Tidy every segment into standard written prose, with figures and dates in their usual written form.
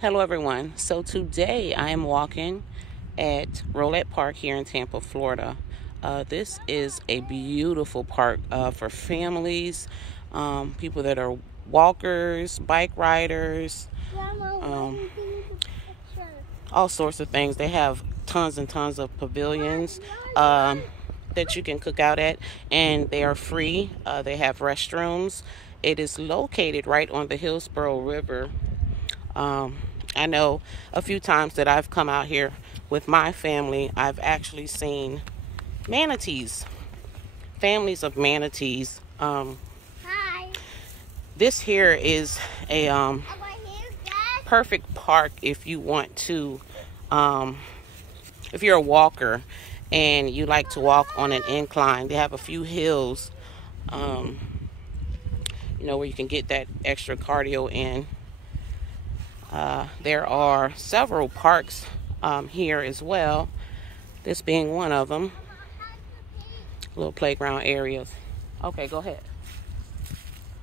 Hello everyone. So today I am walking at Rowlett Park here in Tampa, Florida. This is a beautiful park for families, people that are walkers, bike riders, all sorts of things. They have tons and tons of pavilions that you can cook out at, and they are free. They have restrooms. It is located right on the Hillsborough River. I know a few times that I've come out here with my family, I've actually seen manatees, families of manatees. Hi. This here is a perfect park if you want to, if you're a walker and you like to walk on an incline. They have a few hills, where you can get that extra cardio in. There are several parks here as well, this being one of them. Little playground areas. Okay, go ahead.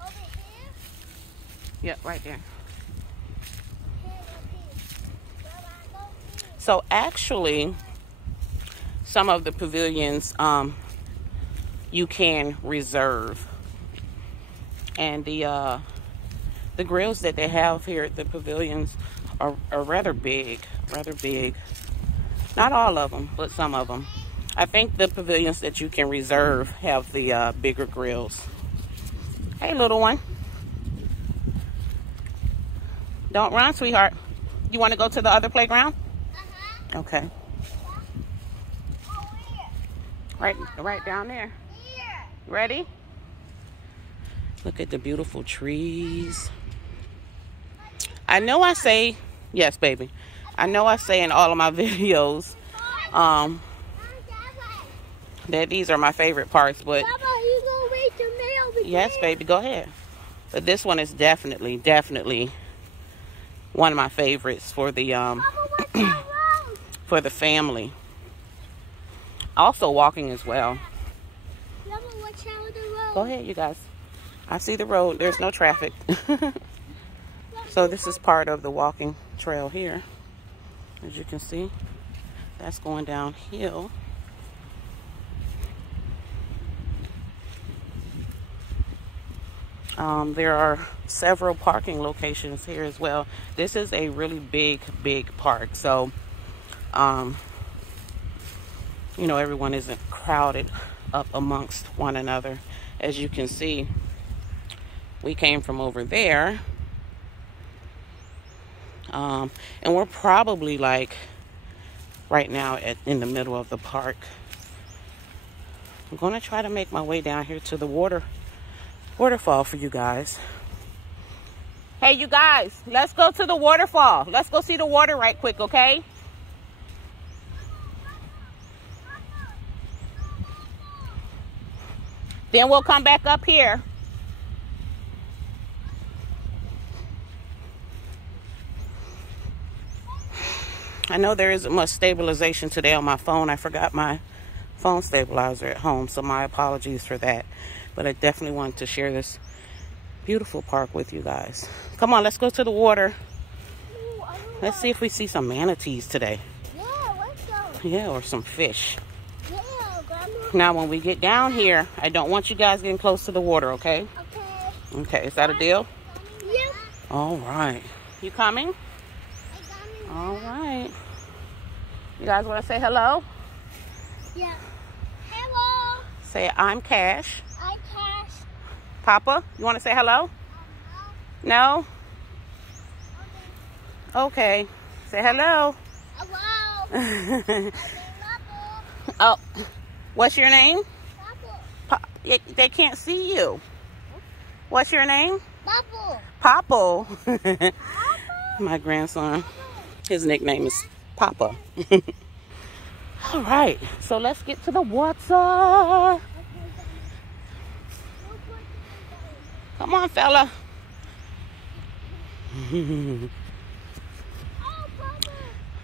Over here? Yep, right there. So actually, some of the pavilions you can reserve. And the grills that they have here at the pavilions are rather big. Not all of them, but some of them. I think the pavilions that you can reserve have the bigger grills. Hey, little one. Don't run, sweetheart. You want to go to the other playground? Okay. Oh, where? Right down there. Here. Ready? Look at the beautiful trees. I know I say, yes, baby. I know I say in all of my videos that these are my favorite parks, but Papa, you gonna wait till me over yes, here? baby, go ahead. But this one is definitely one of my favorites for the Papa, what's the road? for the family. Also walking as well. Papa, watch out the road. Go ahead, you guys. I see the road. There's no traffic. So this is part of the walking trail here. As you can see, that's going downhill. There are several parking locations here as well. This is a really big park. So, everyone isn't crowded up amongst one another. As you can see, we came from over there. And we're probably like right now in the middle of the park. I'm going to try to make my way down here to the waterfall for you guys. Hey, you guys, let's go to the waterfall. Let's go see the water right quick, okay? Then we'll come back up here. I know there isn't much stabilization today on my phone. I forgot my phone stabilizer at home, so my apologies for that. But I definitely wanted to share this beautiful park with you guys. Come on, let's go to the water. Let's see if we see some manatees today. Yeah, let's go. Yeah, or some fish. Yeah, Grandma. Now, when we get down here, I don't want you guys getting close to the water, okay? Okay. Okay, is that a deal? Yep. All right. You coming? All right. You guys want to say hello? Yeah. Hello. Say, I'm Cash. I'm Cash. Papa, you want to say hello? No? Okay. Say hello. Hello. Oh, what's your name? Papa. They can't see you. What's your name? Papa. Papa. Papa. My grandson. His nickname is Papa. All right, so let's get to the water. Come on, fella. A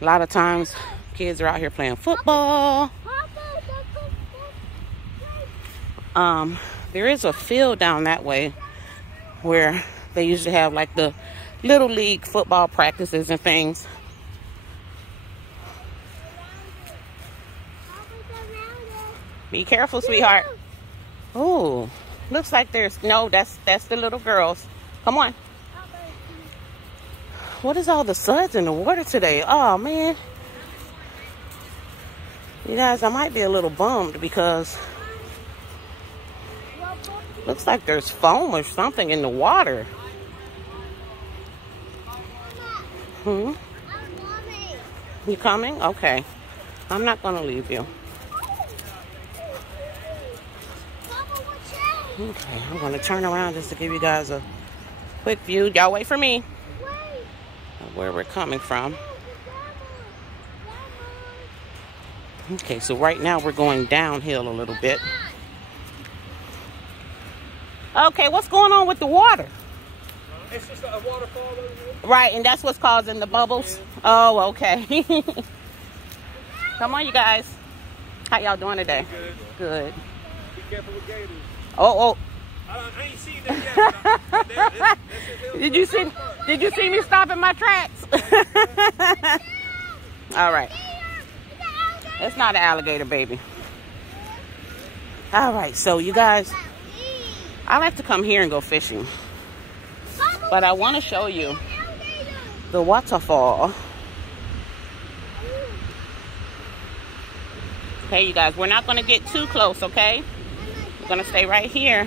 lot of times, kids are out here playing football. There is a field down that way where they usually have like the little league football practices and things. Be careful, sweetheart. Oh, looks like there's no. That's the little girls. Come on. What is all the suds in the water today? Oh man, you guys, I might be a little bummed because looks like there's foam or something in the water. You coming? Okay. I'm not gonna leave you. Okay, I'm gonna turn around just to give you guys a quick view. Y'all wait for me. Of where we're coming from. Okay, so right now we're going downhill a little bit. Okay, what's going on with the water? It's just a waterfall over there. Right, and that's what's causing the bubbles? Oh, okay. Come on, you guys. How y'all doing today? Good. Good. Be careful with gators. Oh. I ain't seen that yet. Did you see me stopping my tracks? All right. It's not an alligator, baby. All right, so you guys, I like to come here and go fishing. But I want to show you the waterfall. Okay, you guys, we're not going to get too close, okay? We're going to stay right here.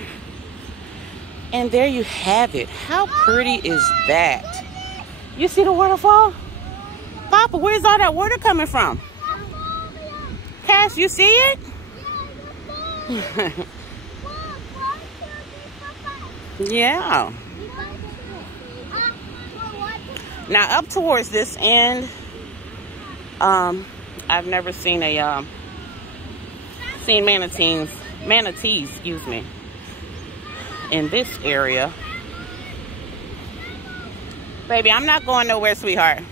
And there you have it. How pretty is that? You see the waterfall? Papa, where's all that water coming from? Cass, you see it? Yeah. Now up towards this end, I've never seen manatees, excuse me, in this area. Baby, I'm not going nowhere, sweetheart.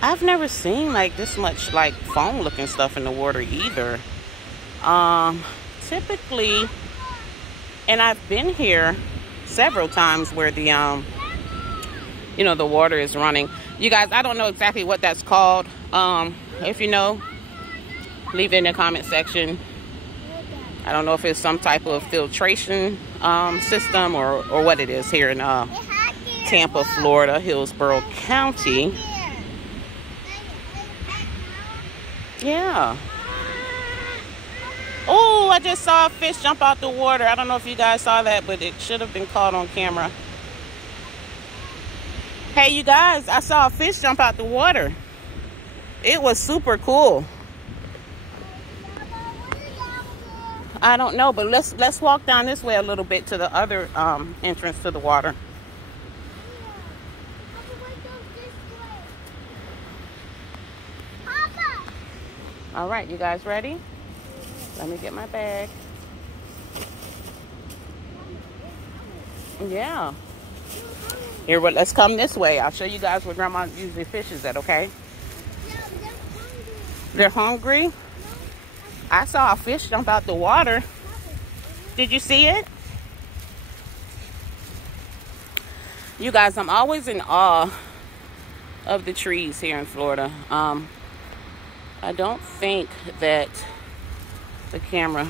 I've never seen like this much like foam looking stuff in the water either. Typically, and I've been here several times where the the water is running. You guys, I don't know exactly what that's called. If you know, leave it in the comment section. I don't know if it's some type of filtration system or what it is here in Tampa, Florida, Hillsborough County. Yeah. Oh, I just saw a fish jump out the water. I don't know if you guys saw that, but it should have been caught on camera. Hey, you guys, I saw a fish jump out the water. It was super cool. I don't know, but let's walk down this way a little bit to the other entrance to the water. All right, you guys ready? Let me get my bag. Yeah. Here, but let's come this way. I'll show you guys where Grandma usually fishes at, okay? They're hungry? I saw a fish jump out the water. Did you see it? You guys, I'm always in awe of the trees here in Florida. I don't think that the camera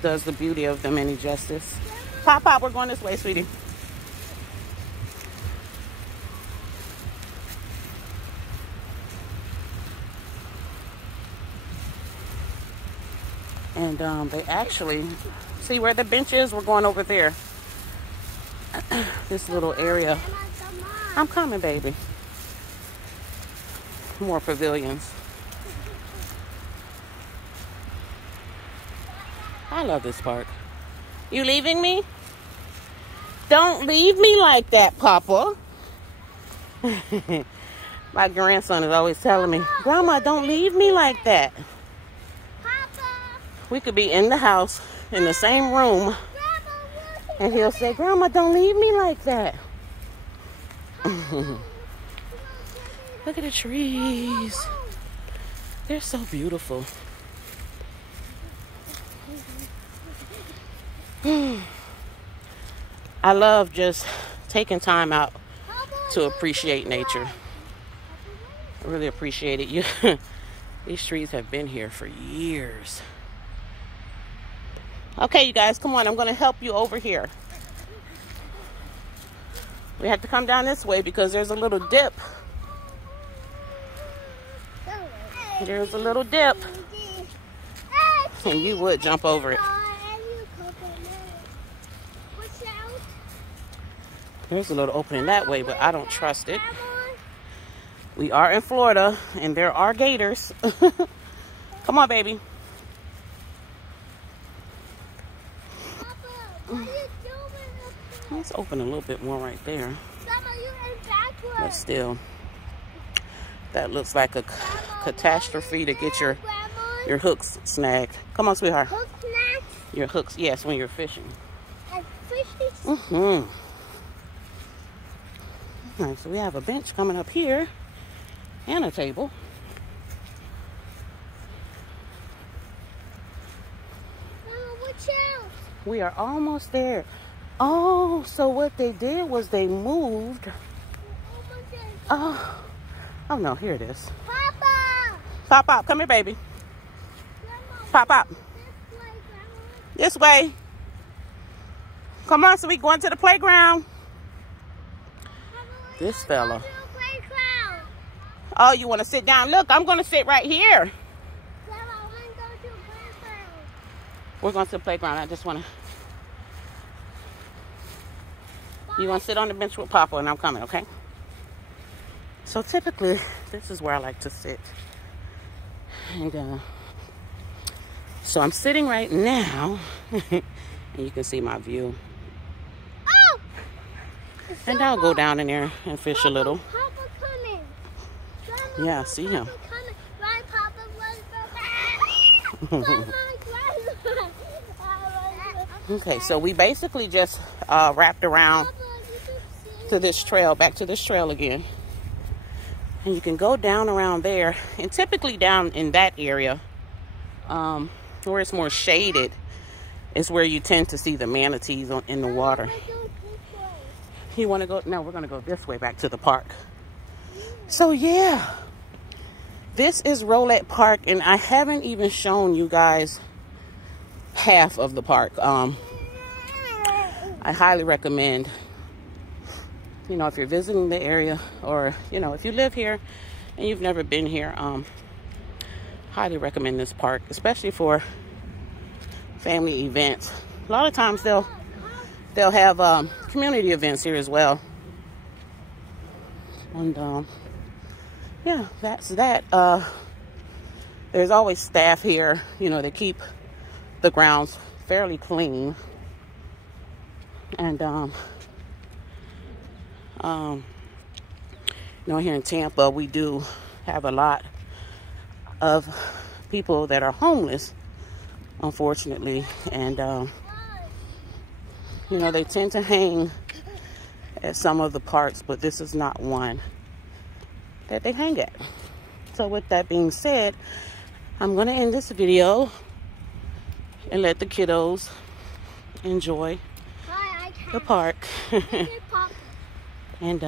does the beauty of them any justice. Pop, we're going this way, sweetie. And they actually, see where the bench is? We're going over there. This little area. I'm coming, baby. More pavilions. I love this park. You leaving me? Don't leave me like that, Papa. My grandson is always telling me, Grandma, don't leave me like that. We could be in the house, in the same room, and he'll say, Grandma, don't leave me like that. Look at the trees. They're so beautiful. I love just taking time out to appreciate nature. I really appreciate it. These trees have been here for years. Okay, you guys, come on. I'm going to help you over here. We have to come down this way because there's a little dip. There's a little dip. And you would jump over it. There's a little opening that way, but I don't trust it. We are in Florida, and there are gators. Come on, baby. Let's open a little bit more right there. But still, that looks like a catastrophe to get your hooks snagged. Come on, sweetheart. Hook snacks? Your hooks, yes, when you're fishing. And fishes? Mm-hmm. All right, so we have a bench coming up here and a table. Mama, watch out. We are almost there. Oh, so what they did was they moved. Oh no, here it is. Papa! Pop up. Come here, baby. Grandma, Pop up. this way, Grandma. This way. Come on, so we going to the playground. This fella. Go to the playground. Oh, you want to sit down? Look, I'm going to sit right here. Grandma, I want to go to the playground. We're going to the playground. I just want to... You want to sit on the bench with Papa, and I'm coming, okay? So typically, this is where I like to sit. And so I'm sitting right now, and you can see my view. Oh! And I'll go down in there and fish a little. Papa coming. Grandma, Yeah, I see him. Papa coming. Run, Papa, run. Grandma, Grandma. Okay, so we basically just wrapped around Papa, you can see. to this trail, back to this trail again. And you can go down around there, and typically down in that area, where it's more shaded, is where you tend to see the manatees in the water. You want to go? No, we're going to go this way back to the park. So yeah, this is Rowlett Park, and I haven't even shown you guys half of the park. I highly recommend, you know, if you're visiting the area, or, you know, if you live here and you've never been here, highly recommend this park, especially for family events. A lot of times they'll have community events here as well. And yeah, that's that. There's always staff here, you know, they keep the grounds fairly clean. And you know, here in Tampa, we do have a lot of people that are homeless, unfortunately, and you know, they tend to hang at some of the parks, but this is not one that they hang at. So with that being said, I'm going to end this video and let the kiddos enjoy the park. And